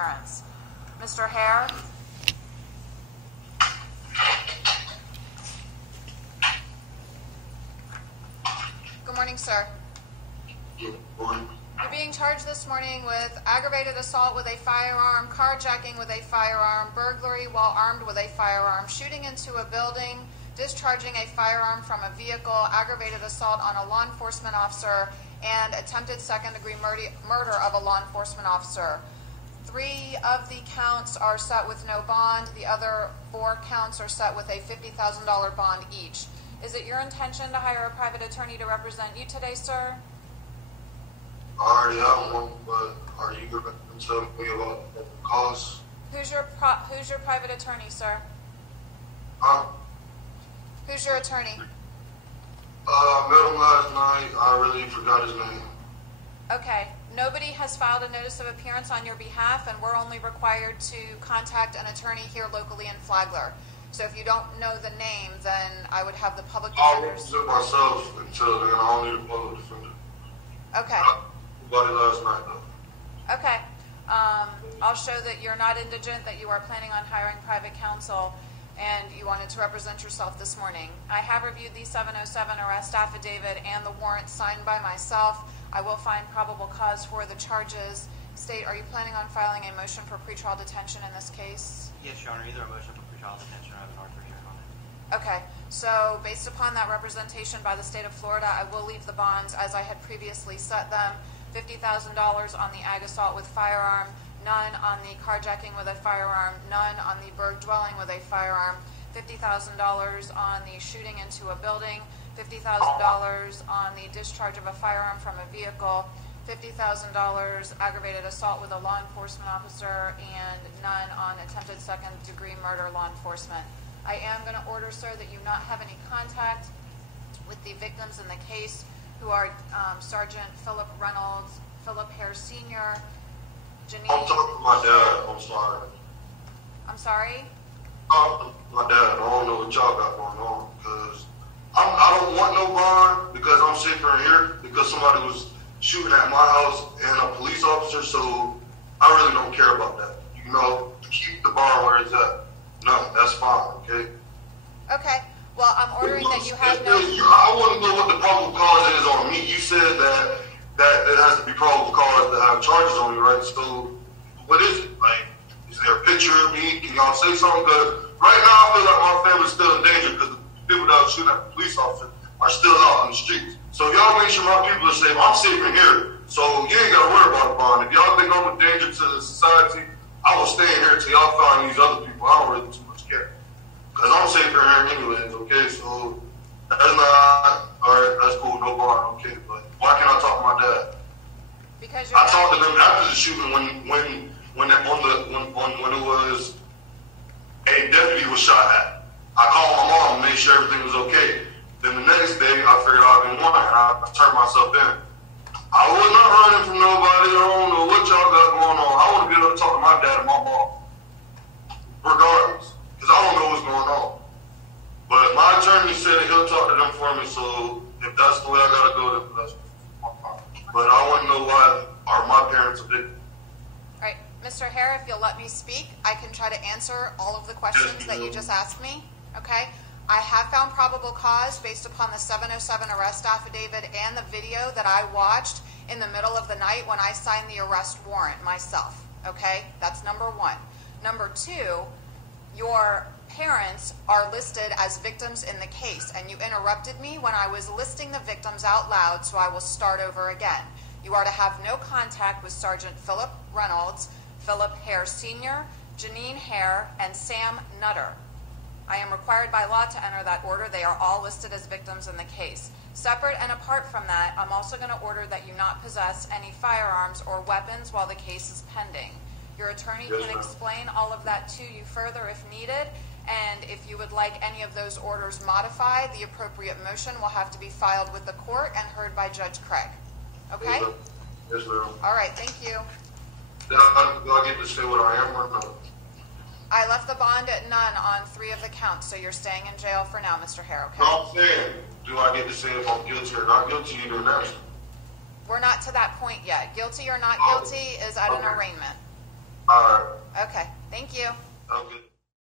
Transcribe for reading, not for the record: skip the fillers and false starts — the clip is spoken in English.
appearance. Mr. Hare? Good morning, sir. Good morning. You're being charged this morning with aggravated assault with a firearm, carjacking with a firearm, burglary while armed with a firearm, shooting into a building, discharging a firearm from a vehicle, aggravated assault on a law enforcement officer, and attempted second-degree murder of a law enforcement officer. 3 of the counts are set with no bond. The other 4 counts are set with a $50,000 bond each. Is it your intention to hire a private attorney to represent you today, sir? I already have one, but are you going to tell me about the cost? Who's your private attorney, sir? Who's your attorney? I met him last night. I really forgot his name. Okay. Nobody has filed a notice of appearance on your behalf, and we're only required to contact an attorney here locally in Flagler. So if you don't know the name, then I would have the public I'll defenders. represent myself until then. I don't need a public defender. Okay. About it last night, though. Okay. I'll show that you're not indigent, that you are planning on hiring private counsel, and you wanted to represent yourself this morning. I have reviewed the 707 arrest affidavit and the warrant signed by myself. I will find probable cause for the charges. State, are you planning on filing a motion for pretrial detention in this case? Yes, Your Honor, either a motion for pretrial detention or an order for hearing on it. Okay, so based upon that representation by the state of Florida, I will leave the bonds as I had previously set them. $50,000 on the ag assault with firearm, none on the carjacking with a firearm, none on the burg dwelling with a firearm, $50,000 on the shooting into a building, $50,000 on the discharge of a firearm from a vehicle, $50,000 aggravated assault with a law enforcement officer, and none on attempted second-degree murder law enforcement. I am going to order, sir, that you not have any contact with the victims in the case, who are Sergeant Philip Reynolds, Philip Hare Sr., Janine... I'm talking to my dad. I'm sorry. I'm sorry? My dad. I don't know what y'all got going on, because I don't want no bond, because I'm safer in here, because somebody was shooting at my house and a police officer, so I really don't care about that. You know, keep the bond where it's at. No, that's fine, okay? Okay. Well, I'm ordering that you have no... I want to know what the probable cause is on me. You said that it has to be probable cause to have charges on me, right? So, what is it? Like, is there a picture of me? Can y'all say something? Because right now, I feel like my family's still in danger because the people that are shooting at the police officer are still out on the streets. So, y'all make sure my people are safe. I'm safe in here. So, you ain't got to worry about a bond. If y'all think I'm a danger to the society, I will stay in here till y'all find these other people. I don't really too much care. Because I'm safer here anyways, okay? So, that's not, alright, that's cool, no bond, okay? But why can't I talk to my dad? Because I talked to them after the shooting when it was a deputy was shot at. I called my mom and made sure everything was okay. Then the next day, I figured out I didn't want it, and I turned myself in. I was not running from nobody. I don't know what y'all got going on. I want to be able to talk to my dad and my mom, regardless. Because I don't know what's going on. But my attorney said he'll talk to them for me, so if that's the way I gotta go, then that's my problem. But I want to know why are my parents addicted. All right, Mr. Hare, if you'll let me speak, I can try to answer all of the questions that you just asked me, okay? I have found probable cause based upon the 707 arrest affidavit and the video that I watched in the middle of the night when I signed the arrest warrant myself, okay? That's number 1. Number 2, your parents are listed as victims in the case, and you interrupted me when I was listing the victims out loud, so I will start over again. You are to have no contact with Sergeant Philip Reynolds, Philip Hare Sr., Janine Hare, and Sam Nutter. I am required by law to enter that order. They are all listed as victims in the case. Separate and apart from that, I'm also going to order that you not possess any firearms or weapons while the case is pending. Your attorney can explain all of that to you further if needed, and if you would like any of those orders modified, the appropriate motion will have to be filed with the court and heard by Judge Craig. Okay? Yes, ma'am. All right, thank you. Do I get to say what I am or no? I left the bond at none on 3 of the counts, so you're staying in jail for now, Mr. Hare, okay? No, I'm saying, do I get to say if I'm guilty or not guilty? You do that. We're not to that point yet. Guilty or not guilty is at an arraignment. All right. Have a good